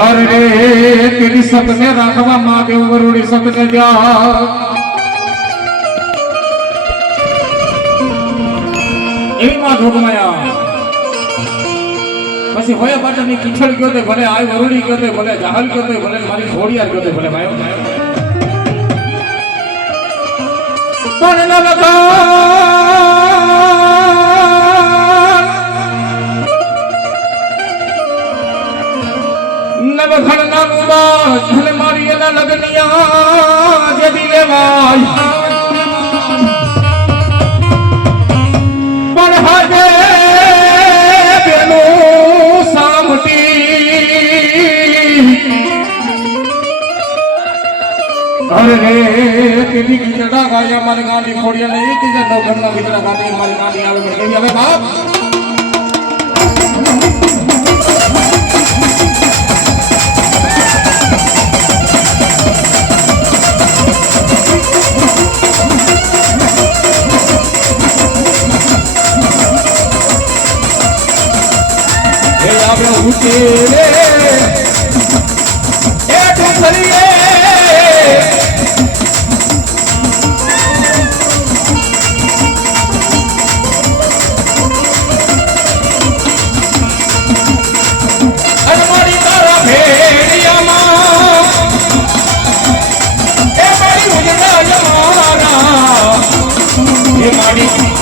अरे तेरी सपने राखवा महादेव वरुड़ी सपने जा एवी मां जोगमाया પછી હોય પાટણની કીચડ ગયો તે ભલે આય વરુડી ગયો તે ભલે જહાલ ગયો તે ભલે મારી ઘોડિયાર ગયો તે ભલે ભાઈઓ પણ ન લગા નવખણના મુબા ભલે મારી એના લગનિયા જેદી લેવાય પણ હાજે अरे रे तेरी किचड़ा गाया मारे गाली खोड़िया नहीं कि जब नौकर ना किचड़ा गाती हमारी गाली आवे में कहीं अबे बाप ये आवे उठे रे ए ठुकरिए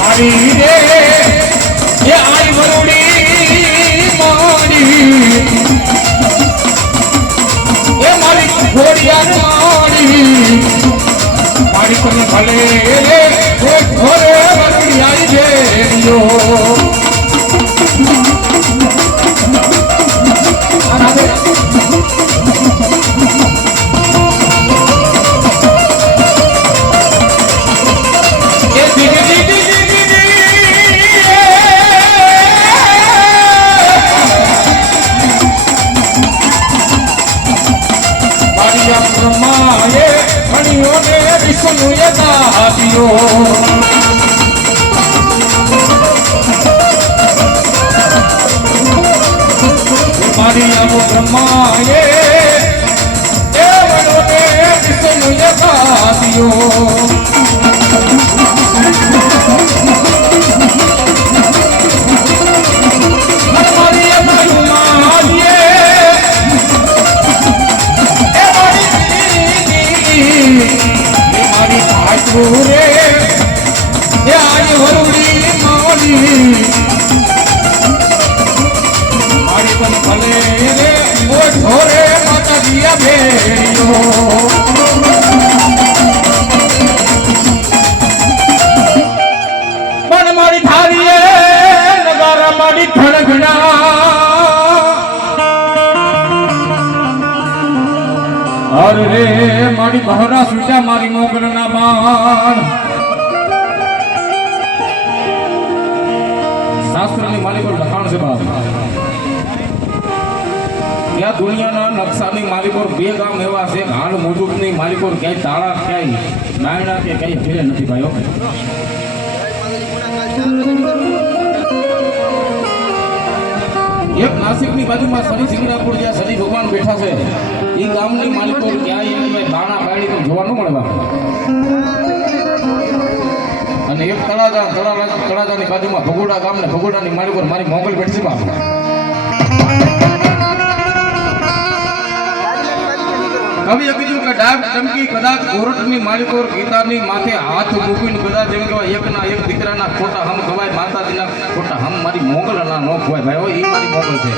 मारी रे ये आई वरुड़ी मारी ये मारी घोड़िया मारी मारी तुम भले रे वो घोड़े वरुड़ी आई जे यो मारिया वो ब्रह्माए देवनो ने विष्णु यथा दियो मारिया मारुमाये ए मारी ठाकुरे ये आई वरुड़ी माली भले रे वो छोरे माता दिया भेड़ियो मन मारी थारिए नगारा मारी धड़कना और रे मारी बहरा सूटा मारी मोगलना बाण शास्त्र में मालिक और लखाण से बात या दुनियाना नक्शानी मालिकोर બે ગામ એવા છે હાલ મોજૂદની માલિકોર ક્યાંય તાળા ક્યાંય નાયણા કે ક્યાંય ફેરે નથી ભાઈઓ એક નાસિકની બાજુમાં શનિ સિંગરાપુર જ્યાં શનિ ભગવાન બેઠા છે એ ગામની માલિકોર ક્યાંય એની દાણા પાડી તો જોવા ન મળે બાપ અને એક તળાજાની બાજુમાં ભગોડા ગામ ને ભગોડાની માલિકોર મારી મોગલ બેઠી બાપ कवि अभिजू का डाक चमकी कदाच कोरटनी मालिकोर गीतानी माथे हाथ मूकीने कदाच एम कहेवाय एकना एक दीकराना खोटा हम गवाय माताजीना खोटा हम मारी मोगलना नो खवाय भाई ओ ई मारी मोगल छे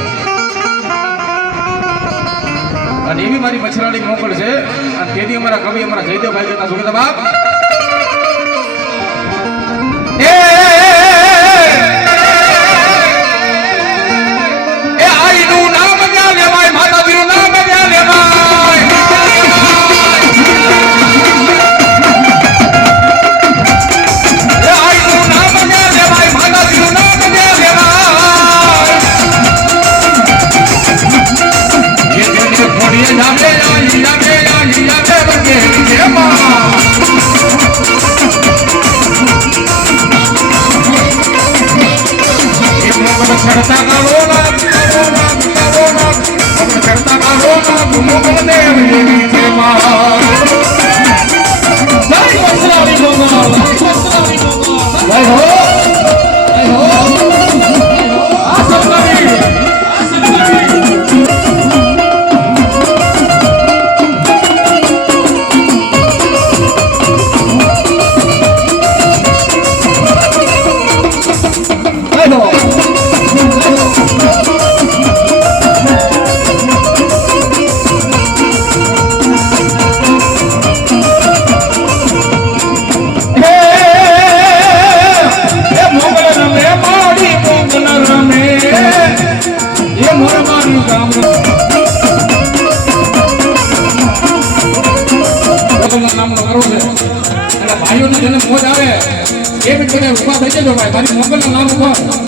अने एवी मारी मछराड़ी मोगल छे अने तेदी अमरा कवि अमरा जयदेव भाई कहता सुकेता बाप ए आई नु नाम क्या लेवाय माताजी नु नाम क्या लेवाय Yeah, એ મિનિટ બધા ઊભા થઈ જજો ભાઈ મારી મોગલના નામ ઉપર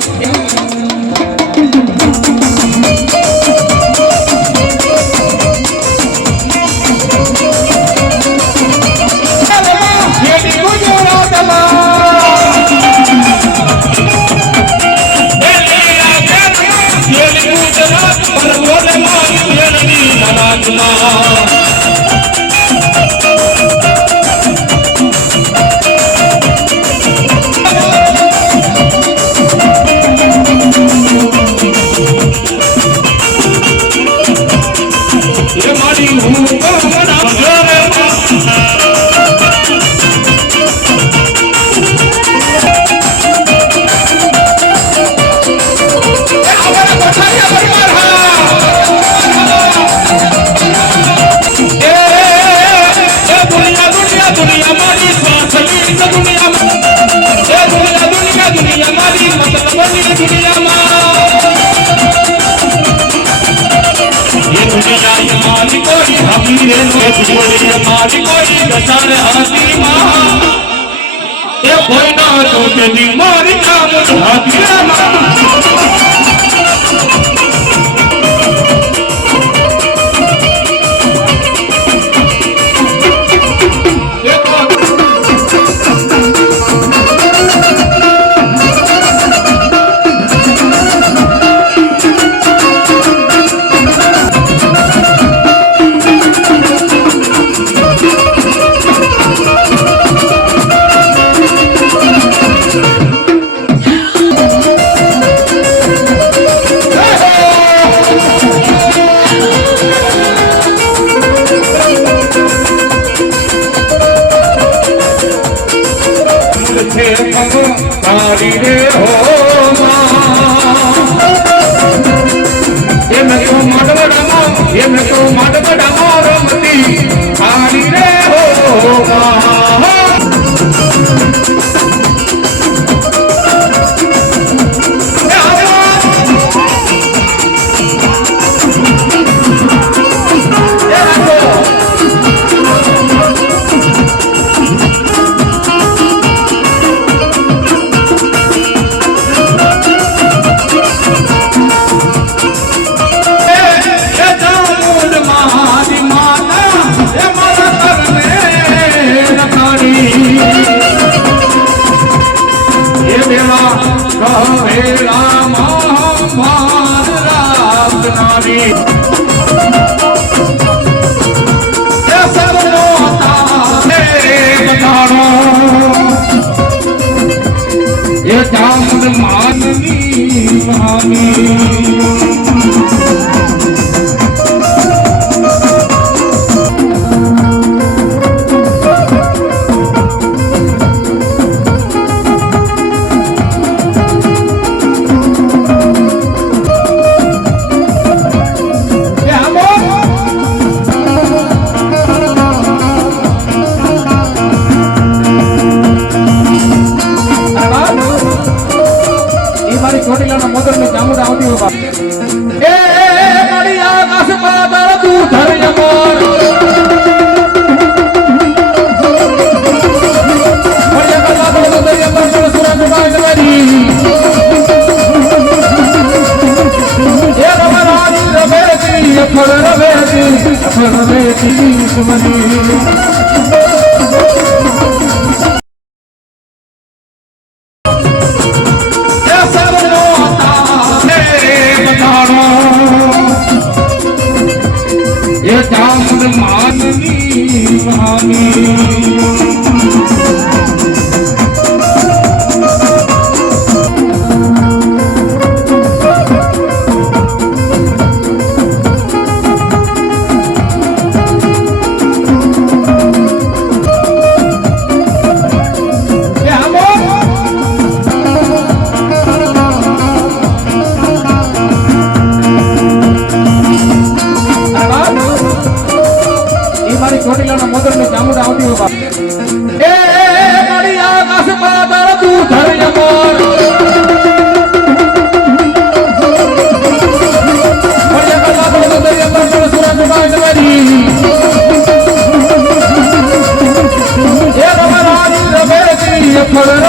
ફળ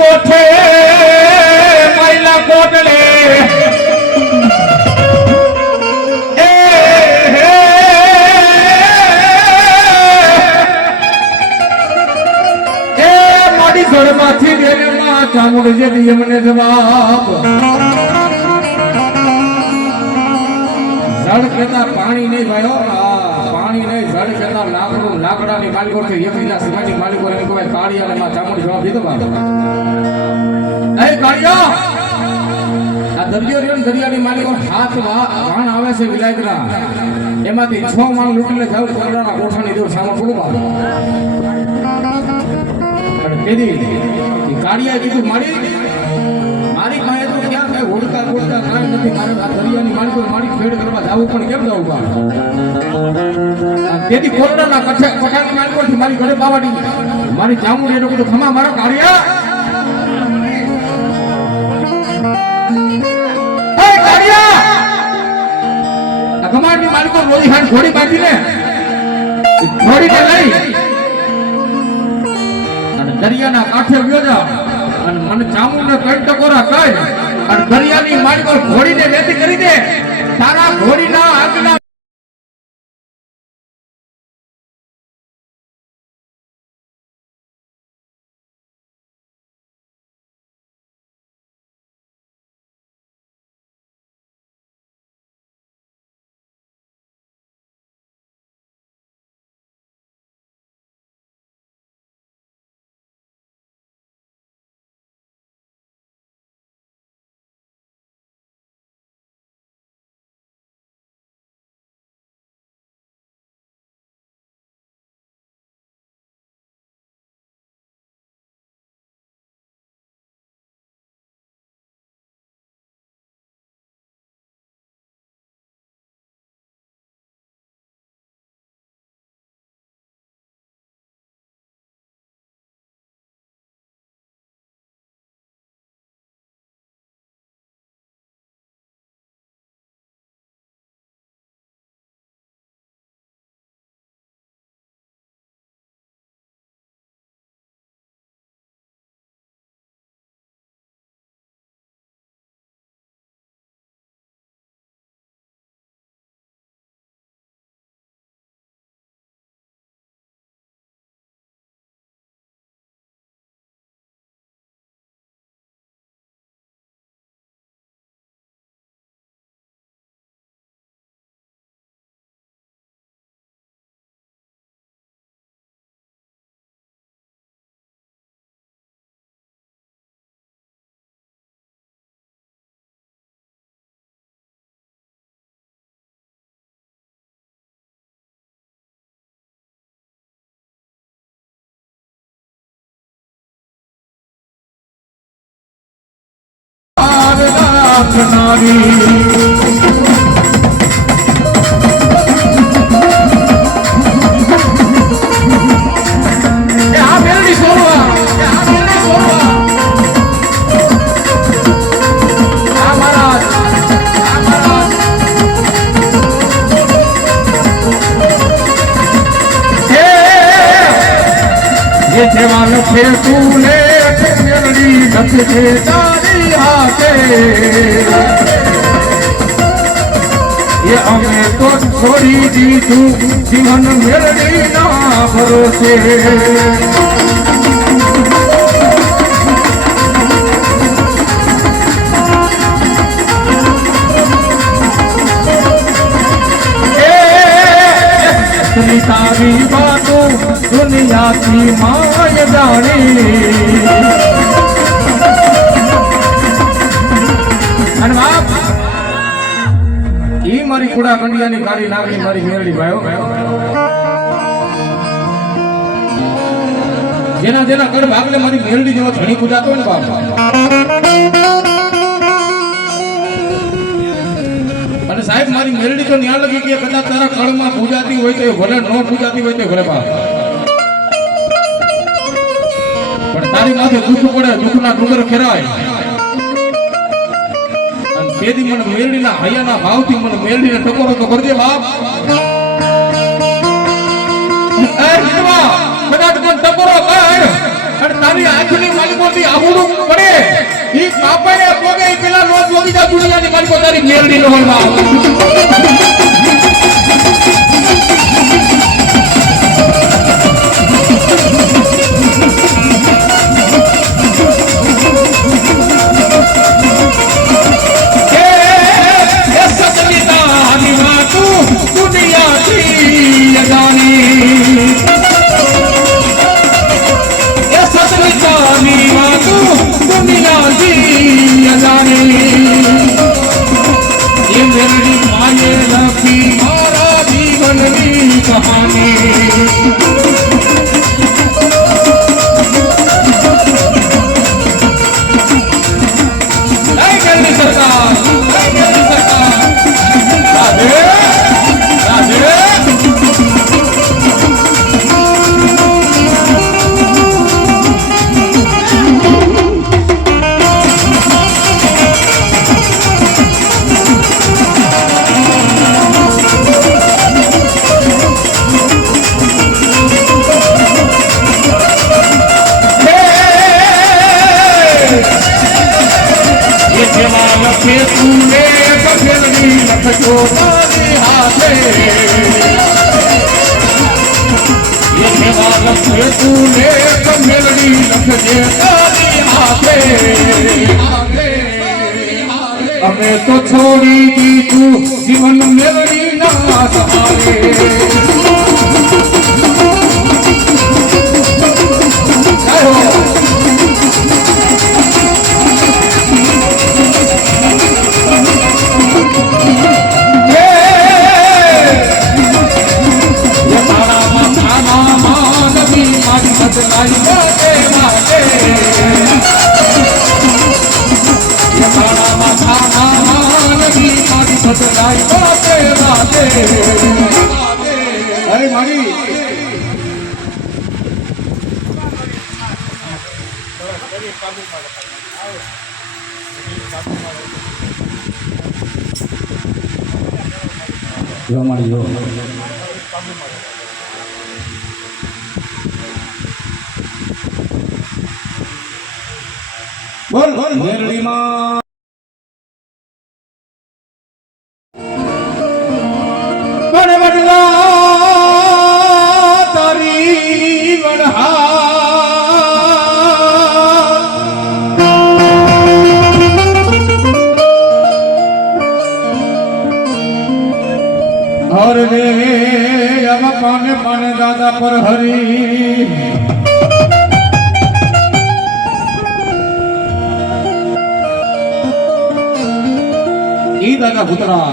કોઠે મહિલા કોટલે મારી ઘરમાંથી રેલમાં ચામુંડજી મને જવાબ જળ કેતા પાણી નહીં ભાઈઓ પાણી નહીં જળ કેતા લાકડાની માલિકો છે યકીના સિમાની માલિકો એને કહેવાય કાળિયા માં ચામુંડ જવાબ દીધો બાપ એ કાળિયા આ દરિયો રેન દરિયાની માલિકો હાથ વાણ આવે છે વિલાયતના એમાંથી 6 માણ લૂટીને જાવ કોરડાના કોઠાની દેવ સામો થોડું બાપ અને કેદી એ કાળિયાએ કીધું મારી પાસે તો ક્યાં કઈ હોડકા કોડકા કાંઈ નથી મારે આ દરિયાની માલિકો મારી ખેડ કરવા જાવું પણ કેમ જાવું બાપ તેથી કોરડાના કઠાની માલિકોથી મારી ઘરે પાવાડી મારી ચામુંડ એનો કીધું ખમા મારો કાળિયા કમાડની માલિકો રોજી હાથ ઘોડી બાંધીને ઘોડીને લઈ અને દરિયાના કાંઠે ગયો જા અને મને ચામુંડને કઈ ટકોરા કહી અને દરિયાની માલિકો ઘોડીને વેતી કરી દે તારા ઘોડીના આગના ये हमें तो छोड़ी दी तू जीवन मेरी ना भरोसे એટલી તારી વાતો દુનિયાથી માય જાણી અને બાપ ઈ મારી કુડા કંડિયાની કાળી નાગરી મારી મેરડી ભાઈઓ જેના જેના કર ભાગલે મારી મેરડી જેવો ધણી પૂજાતો ને બાપ અને સાહેબ મારી મેરડી તો ન્યા લગી કે કદાચ તારા કળમાં પૂજાતી હોય તો ભલે ન પૂજાતી હોય તો ભલે બાપ પણ તારી માથે દુઃખ પડે દુઃખના ડુંગર ખેરાય અને તેથી મને મેરડીના હૈયાના ભાવથી મને મેરડીને ટકોરો તો કરજે બાપ એ જીવા કદાચ મને ટકોરો કર અને તારી આંખની માલિકોથી આબરૂ પડે ઈ બાપાને પોગે ઈ પેલા લોક લોગી જા દુનિયાની માલિકો તારી મેરડી નો હોય બાપ અમે તો છોડી દીધું જીવન મેળવી ના સહારે અરે મારી જો મારી જો બોલ બોલ મેરડીમાં पाने पाने दादा पर हरी દાદા ભૂતડા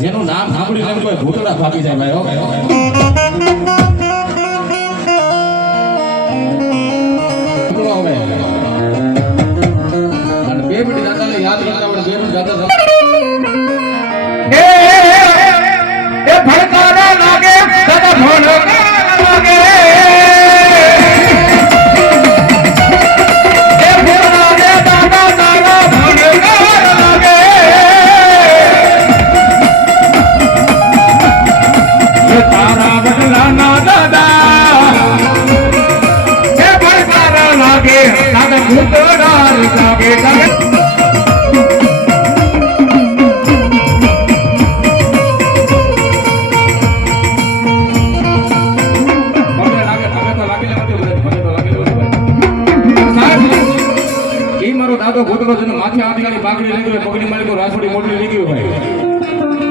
જેનું નામ સાંભળીને કોઈ ભૂતડા ભાગી જાય ભાઈ હવે અને 2 મિનિટ દાદાને યાદ કરતા આપણે 2 મિનિટ દાદા એ ભડકારા લાગે દાદા ભડકારા લાગે એ ભડકારા લાગે દાદા દાદા ભડકારા લાગે એ તારા બદલાના દાદા એ ભડકારા લાગે દાદા ભૂતડા લાગે લાગે દાદો ભૂતળો જેનો માથે આદિકાળી પાઘડી લીધી હોય પગની માલિકો રાસોડી મોટી લીધી હોય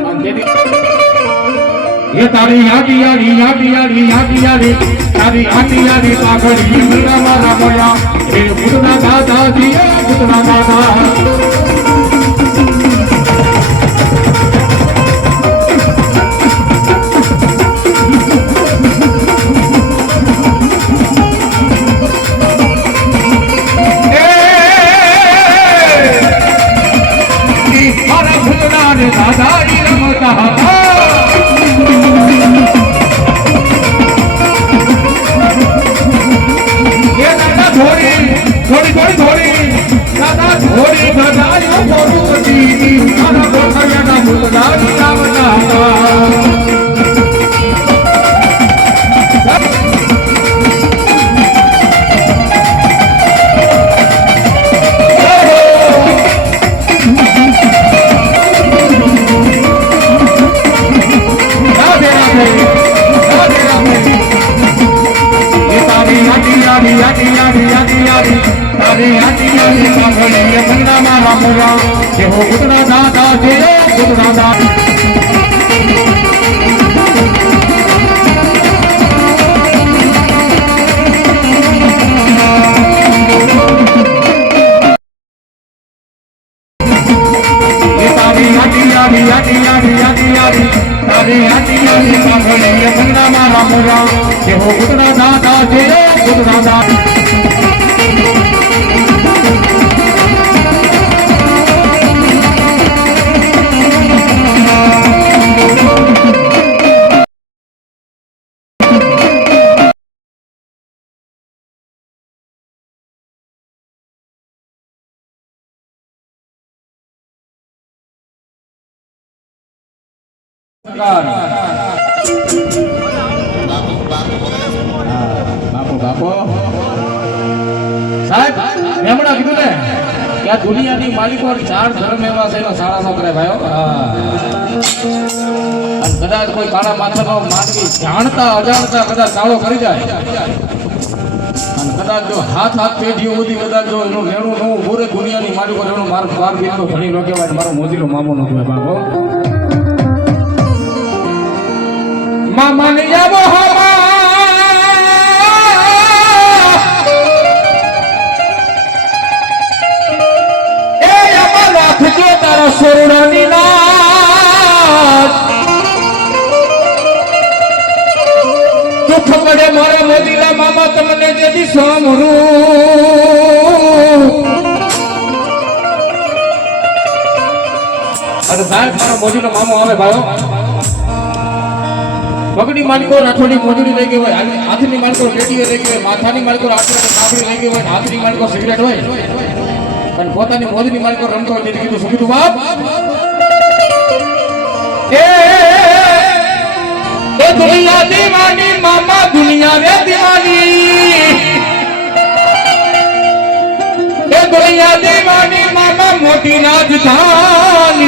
ભાઈ એ તારી યાદી તારી આટી પાઘડી મેળામાં રામયા એ ભૂતના દાદાજી ભૂતના દાદા દાદાજી રમતા હતા એ દાદા થોડી દાદા થોડી દાદાજી પોરુતી મારા ગોઠિયાના ભૂતદાજી આવતા હતા બાપો સાહેબ મેં હમણાં કીધું ને કે આ દુનિયાની માલિકો ચાર ધર્મ એવા છે એનો સારા છોકરા ભાઈઓ અને કદાચ કોઈ કાળા માથાનો માનવી જાણતા અજાણતા કદાચ સાળો કરી જાય અને કદાચ જો હાથ પેઢીઓ બધી કદાચ જો એનું લેણું નવું પૂરે દુનિયાની માલિકો એનું મારું બાર બીજનો ધણી નો કહેવાય મારો મોદીનો મામો નો કહેવાય બાપો મામા ને જાવો સોરડાની નાદ દુઃખ પડે મારા મોદીલા મામા તમને જેથી સાંભળું અરે સાહેબ મારા મોદીનો મામો આવે ભાઈઓ પગની માલિકો રાઠોડની મોજડી લઈ ગઈ હોય હાથની માલિકો પેટીઓ લઈ ગઈ હોય માથાની માલિકો કાપડી લઈ ગઈ હોય હાથની માલિકો સિગરેટ હોય અને પોતાની મોજની માલિકો રમતો હોય તેથી કીધું શું કીધું બાપ એ દુનિયા દીવાની મામા દુનિયા રે દીવાની એ દુનિયા દીવાની મામા મોટી રાજધાની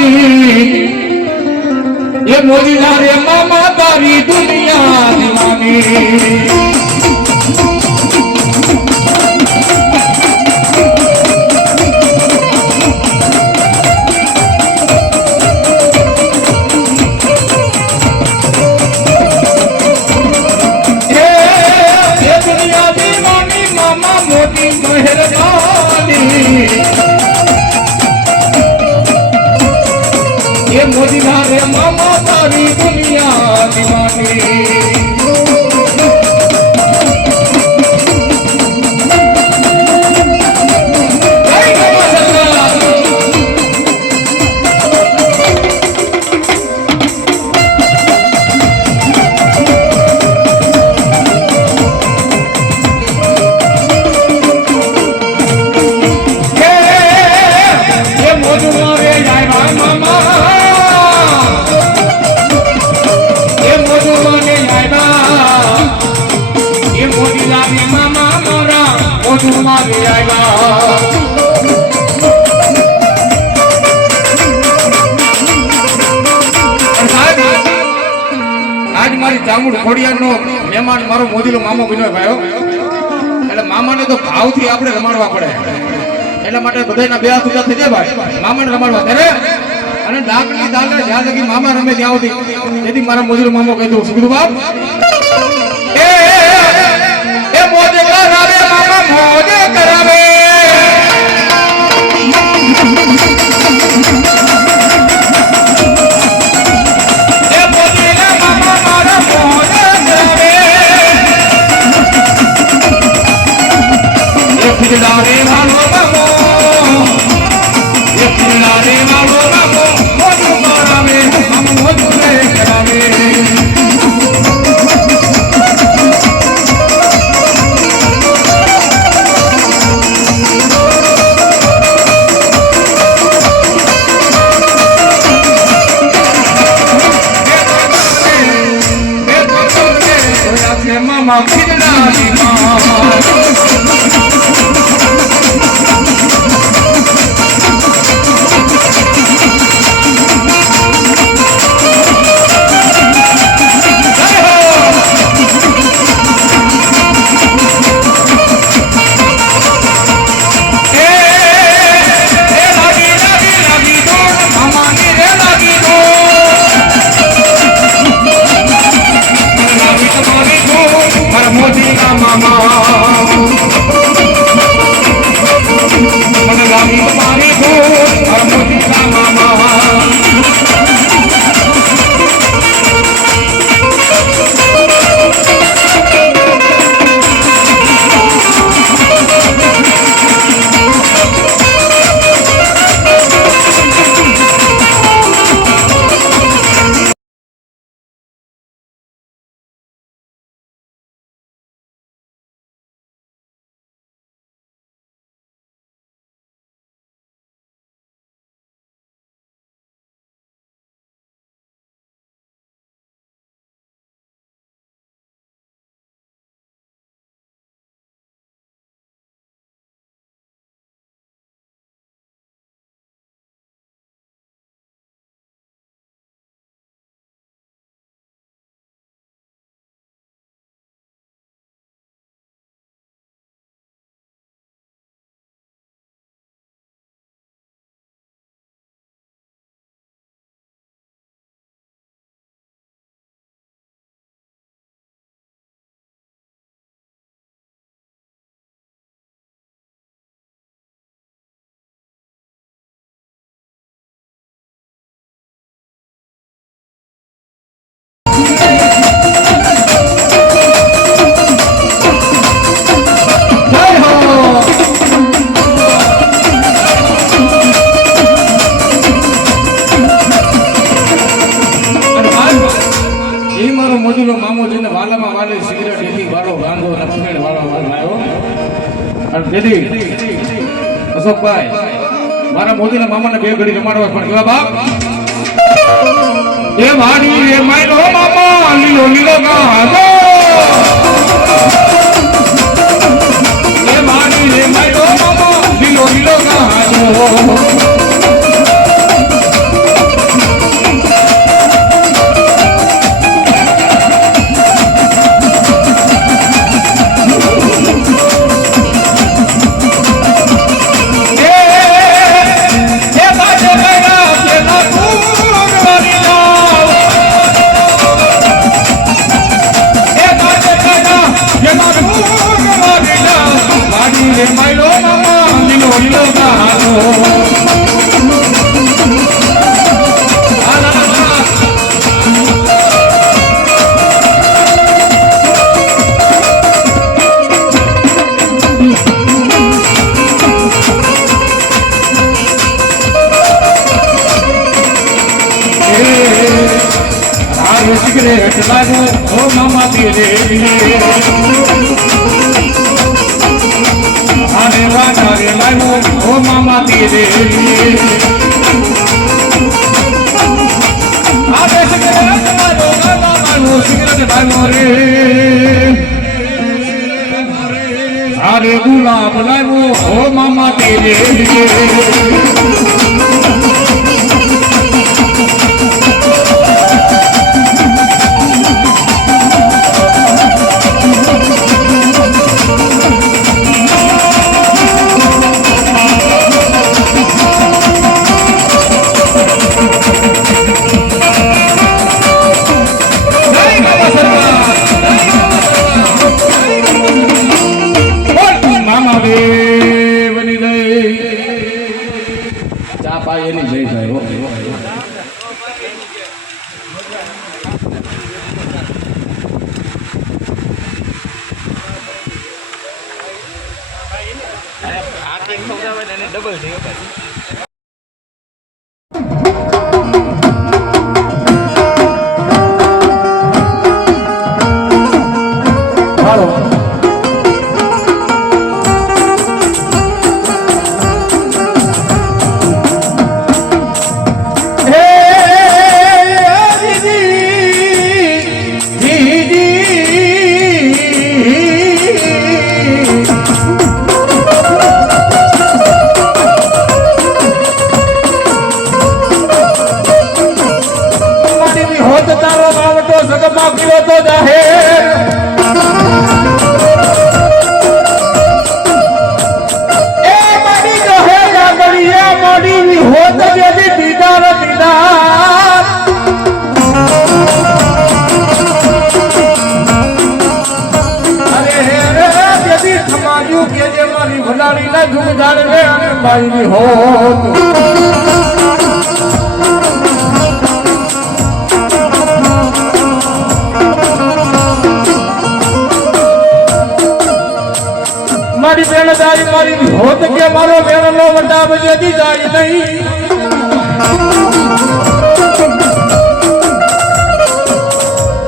એ મોદી ના રે મામા તારી દુનિયા દીવાની મોદી ના રે મામા તારી દુનિયા દીવાની ચામુંડ ખોડિયારનો મહેમાન મારો મોદીનો મામો બન્યો ભાઈઓ એટલે મામાને તો ભાવથી આપણે રમાડવા પડે એટલા માટે બધાના બે હાથ ઊંચા થઈ જાય ભાઈ મામાને રમાડવા ત્યારે અને ડાકની દાલને જ્યાં લગી મામા રમે ત્યાં સુધી તેથી મારા મોજરો મામો કહેતો કીધું બાપ એ મોજે કરાવે મામા મોજે કરાવે रे मानो बाबो ये रे मानो बाबो मोजू करावे हम मोजू रे करावे मामा खिजना दी मां મોજુલો મામો જઈને વાલામાં વાલે સિગરેટ એથી વાળો ગાંધો નફેડ વાળો આવ્યો અને તેથી અશોકભાઈ મારા મોદીના મામાને બે ઘડી રમાડવા પણ કેવા બાપ એ વાડી એ માયનો મામા લીલો લીલો ગાંધો એ વાડી એ માયનો મામા લીલો લીલો ગાંધો सिगरेट लागो ओ मामा तेरे आने वाला रे लागो ओ मामा तेरे आने सिगरेट लागो मामा लागो सिगरेट लागो रे अरे गुलाब लागो ओ मामा तेरे ડબલ થઈ હાલો બાઈ હોત મારી બેન જાય મારી હોત કે મારો બેન નો વટાવ જતી જાય નહીં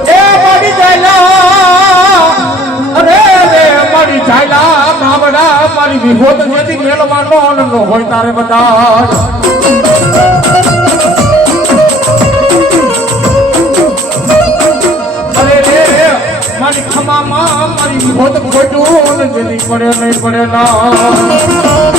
એ મારી જાયલા અરે રે મારી જાયલા મામડા મારી વિહોત જેથી મેળમાં નો હોય તારે બધા અરે રે મારી ખમામાં મારી વિહોત ખોટું જેથી પડે નહીં પડે ના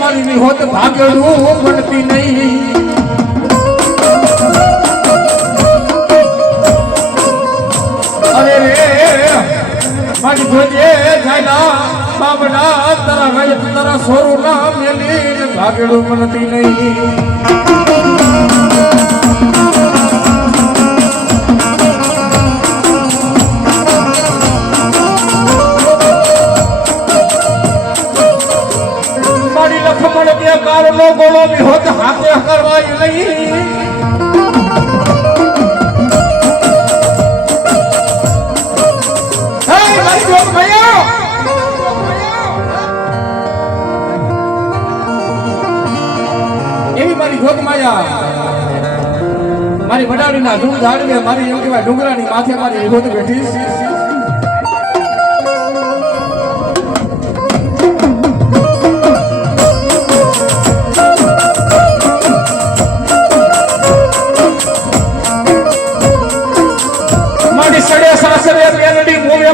મારી હોત ભાગેડું બનતી નહીં અરે રે મારી ભોજે જાયલા બાબડા તારા રયત તારા સોરું ના મેલી ભાગેડું બનતી નહીં ગોળો બી હોત હાથે કરવાય નહીં એવી મારી જોત માયા મારી વડાડી ના ધૂમ ઝાડવે મારી એમ કહેવાય ડુંગરાની માથે મારી જોત બેઠી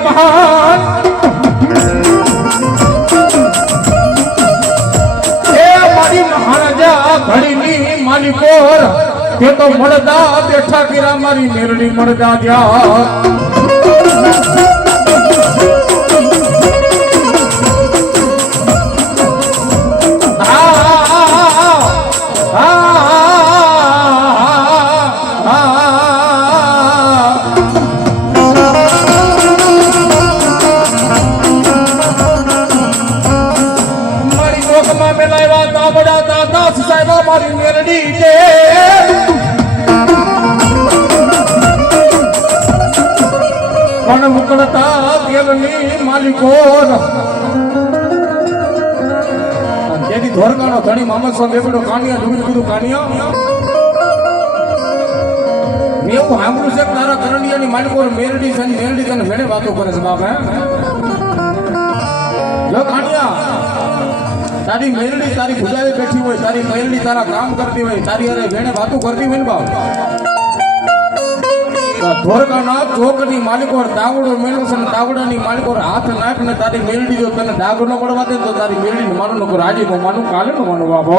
મહાન એ મારી મહારાજા ઘડીની માલિકોર તે તો મળદા બેઠા કીરા મારી મેરડી મળદા ગયા મારી મેરડી દે પણ મુકળતા દેવની માલિકો જેથી ધોરકાનો ધણી મામદ સો બેબડો કાનિયા ડુંગળી કીધું કાનિયા મેં એવું સાંભળ્યું છે કે તારા કરંડિયાની માલિકો મેરડી છે મેરડી તને મેળે વાતો કરે છે બાપ જો કાનિયા તારી મેરડી તારી ભુજાએ બેઠી હોય તારી મેરડી તારા કામ કરતી હોય તારી અરે વેણે વાતો કરતી હોય ને બાપ ધોરકાના ચોકની માલિકો તાવડો મેળવો છે ને તાવડાની માલિકો હાથ નાખ ને તારી મેરડી જો તને ડાઘ ન પડવા દે તો તારી મેરડી ને માનું નકો રાજી નો માનું કાલે નો માનું બાપો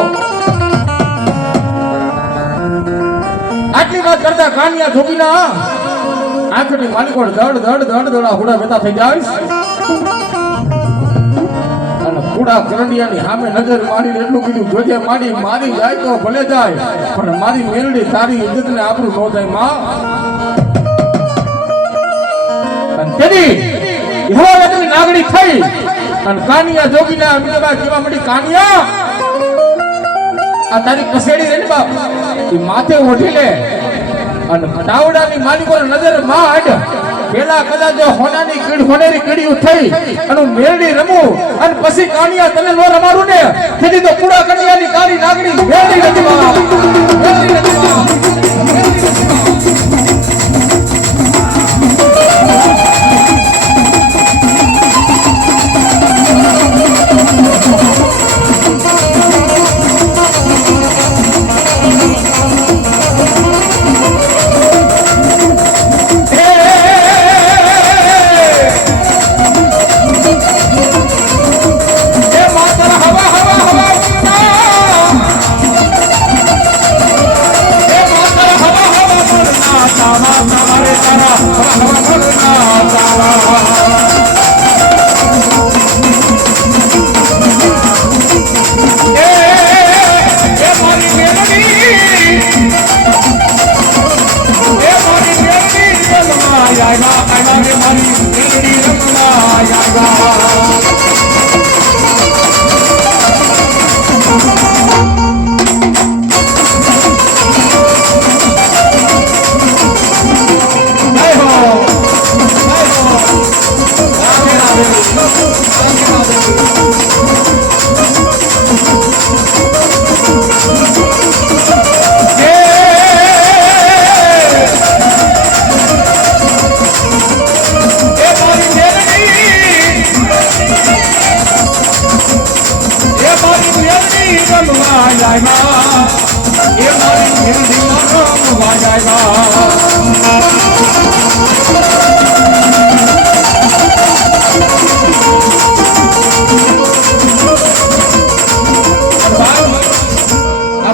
આટલી વાત કરતા કાનિયા ધોબીના આંખની માલિકો ધડ ધડ ધડ ધડા હુડા બેતા થઈ જાય પૂરા કરંડિયાની સામે નજર મારીને એટલું કીધું જોજે મારી જાય તો ભલે જાય પણ મારી મેલડી તારી ઇજ્જતને આબરૂ ન જાય માં. અને તેની એવા વેદની નાગણી થઈ અને કાનિયા જોગીના અમીરાબા કેવા મળી કાનિયા આ તારી કસેડી રે ને બાપ એ માથે ઓઢી લે અને ડાવડાની માલિકોને નજર માંડ પેલા કદાચ હોનાની હોનેરી કીડી થઈ અને મેરડી રમું અને પછી કાનિયા તને નો રમાડું ને તેથી તો પૂરા કન્યાની કાળી નાગણી મેરડી નથી બાપ મેરડી નથી બાપ.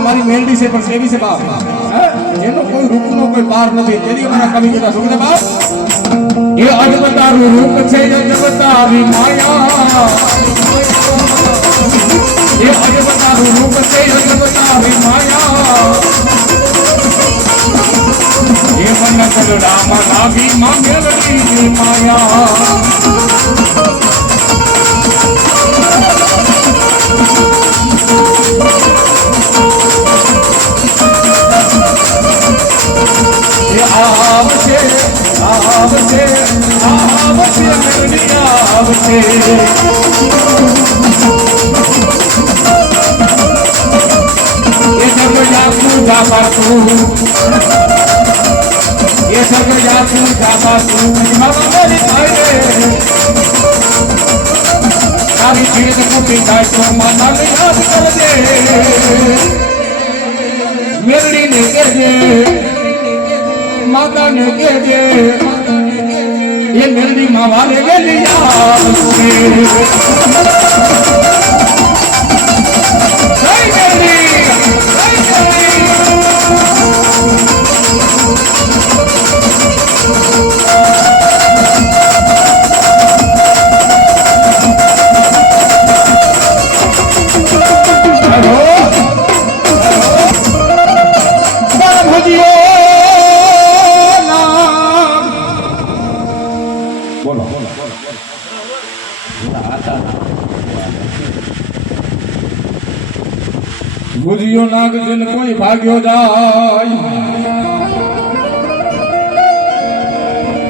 મારી મેલડી છે પણ સેવી છે બાપ એનો કોઈ રૂપનો કોઈ પાર નથી તેની અમારા કવિ કીધા સુગને બાપ એ અજબતારું રૂપ છે અજબતારી માયા એ અજબતારું રૂપ છે અજબતારી માયા એ મન કલડામાં લાગી માં મેલડી માયા આવશે આવશે આવશે મેલડી આવશે એ સગજા પૂજા પાતું એ સગજા પૂજા પાતું મારી થાય તારી ચીજ કુટી થાય તો માતાને યાદ કરજે મેલડીને કહેજે માતા ને કહેજે એ મેલડી માં વાલે ગેલી આવશે ભુજિયો નાગ જન કોઈ ભાગ્યો જાય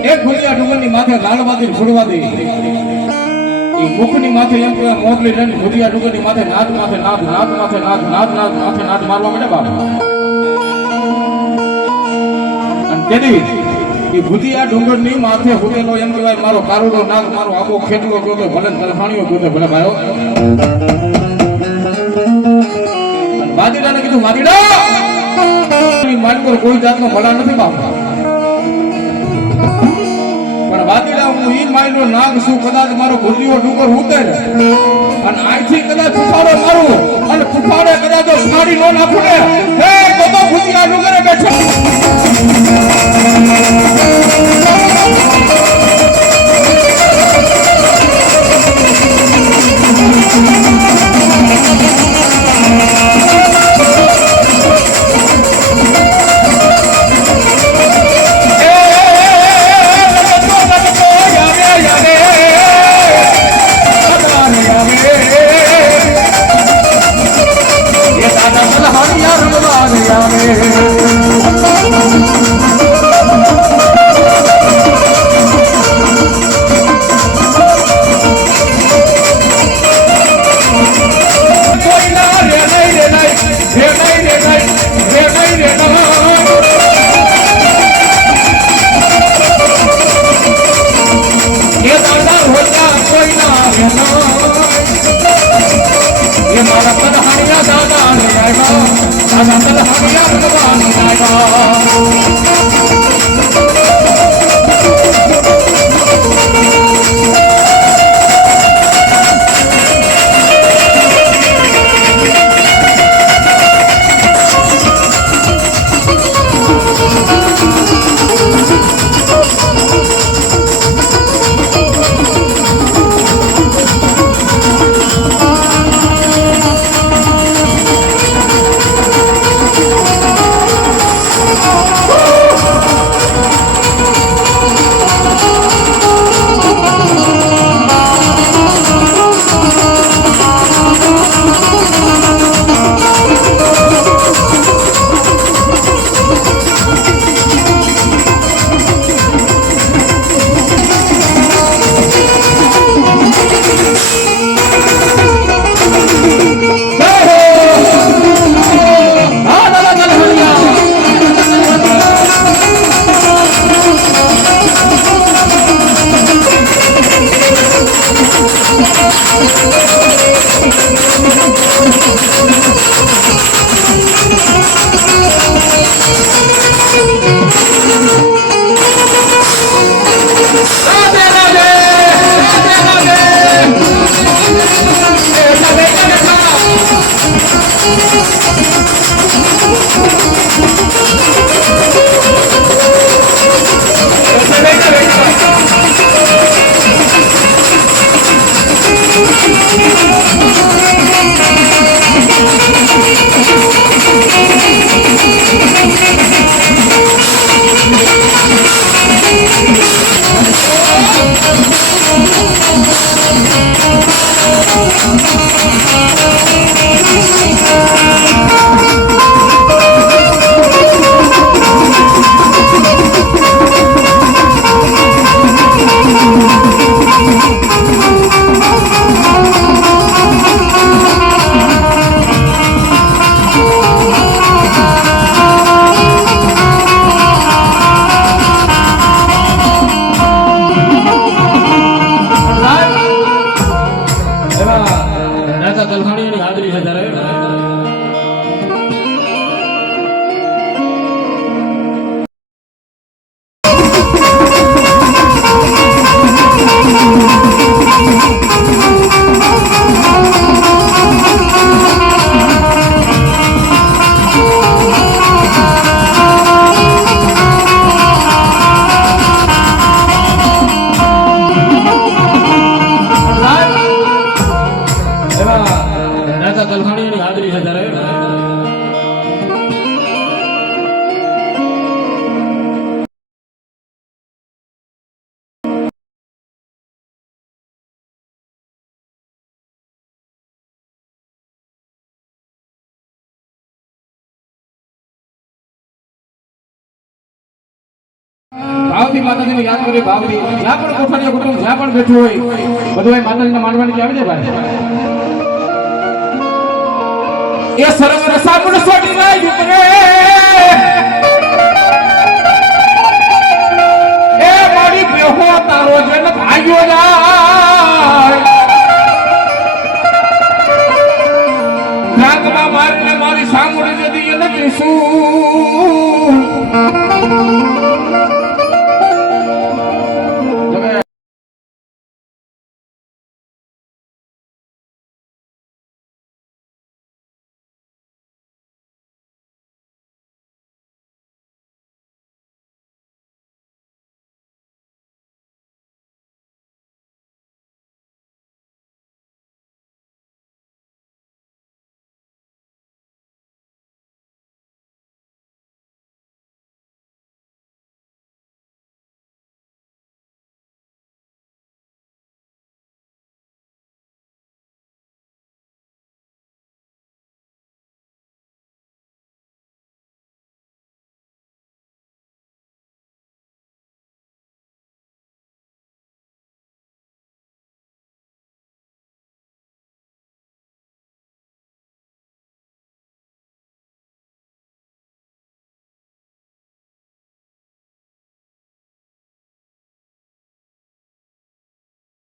એક ભુજિયા ડુંગરની માથે લાડવાદી ફૂડવાદી એ મુખની માથે એમ કે મોગલી લઈને ભુજિયા ડુંગરની માથે નાદ માથે નાદ નાદ માથે નાદ નાદ નાદ માથે નાદ મારવા માંડે બાપ અને તેથી એ ભુજિયા ડુંગરની માથે હુકેલો એમ કહેવાય મારો કારુડો નાગ મારો આબો ખેતલો ગયો ભલે તલફાણીઓ ગયો ભલે ભાઈઓ વાદીડાને કીધું વાદીડા મારી પર કોઈ જાતનો ભલા નથી બાપ પણ વાદીડા હું ઈ માયનો નાગ છું કદાચ મારો ભુજિયો ડુંગર ઉતરે અને આથી કદાચ ફુફાડો મારું અને ફુફાડે કદાચ ફાડી નો નાખું ને હે તો ભુજિયા ડુંગરે બેઠો Thank you. ભાવથી માતાજીને યાદ કરી ભાવથી જ્યાં પણ કોઠારીયા કુટુંબ જ્યાં પણ બેઠું હોય બધું એ માતાજીને માનવાની આવી જાય ભાઈ એ સરોવર સામું સોટી નાય ઉપરે એ મારી બેહો તારો જન ભાગ્યો જાય જાગમાં મારીને મારી સામું જદી એ નથી શું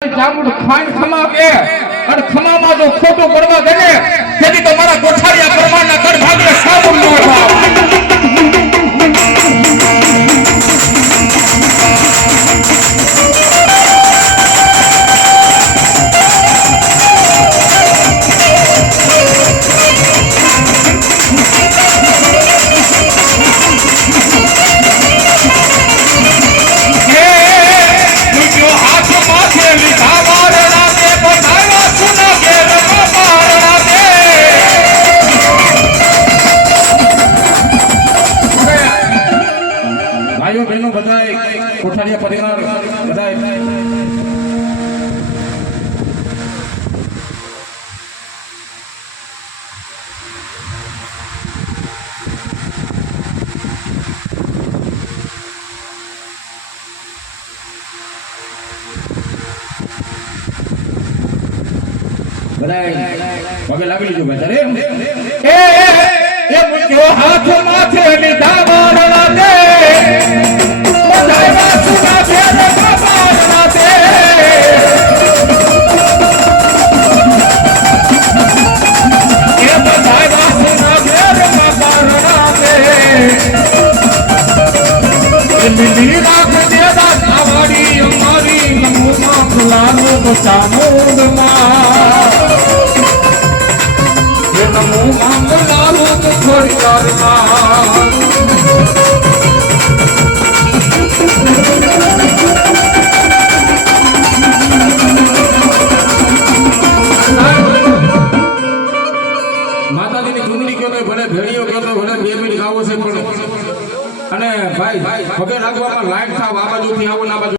જામુડ ખાઈ ખમા કે અને ખમામાં જો ખોટું કરવા દે ને તેથી તમારા કોઠારિયા પરમારના કર ભાગને સાબુન ન થાય ભાઈઓ બહેનો બધાય કોઠારીયા પરિવાર બધાય પગે લાગી લીધું ભાઈ એ મૂક્યો હાથ માથે લીધા મારણા દે બધાય વાસુના ફેર મારણા દે એ બધાય વાસુના ફેર મારણા દે એ લીલી રાખ દેવા કાવડી અમારી નમોમાં ગુલાનું ચામુંડમાં નમો મંગલારું ખોડિયારમાં માતાજીની ચૂંટણી કયો તો ભલે ભેળીઓ કયો તો ભલે 2 મિનિટ ગાવો છે પણ અને ભાઈ પગે લાગવામાં લાઈટ થાવ આ બાજુથી આવો ના બાજુ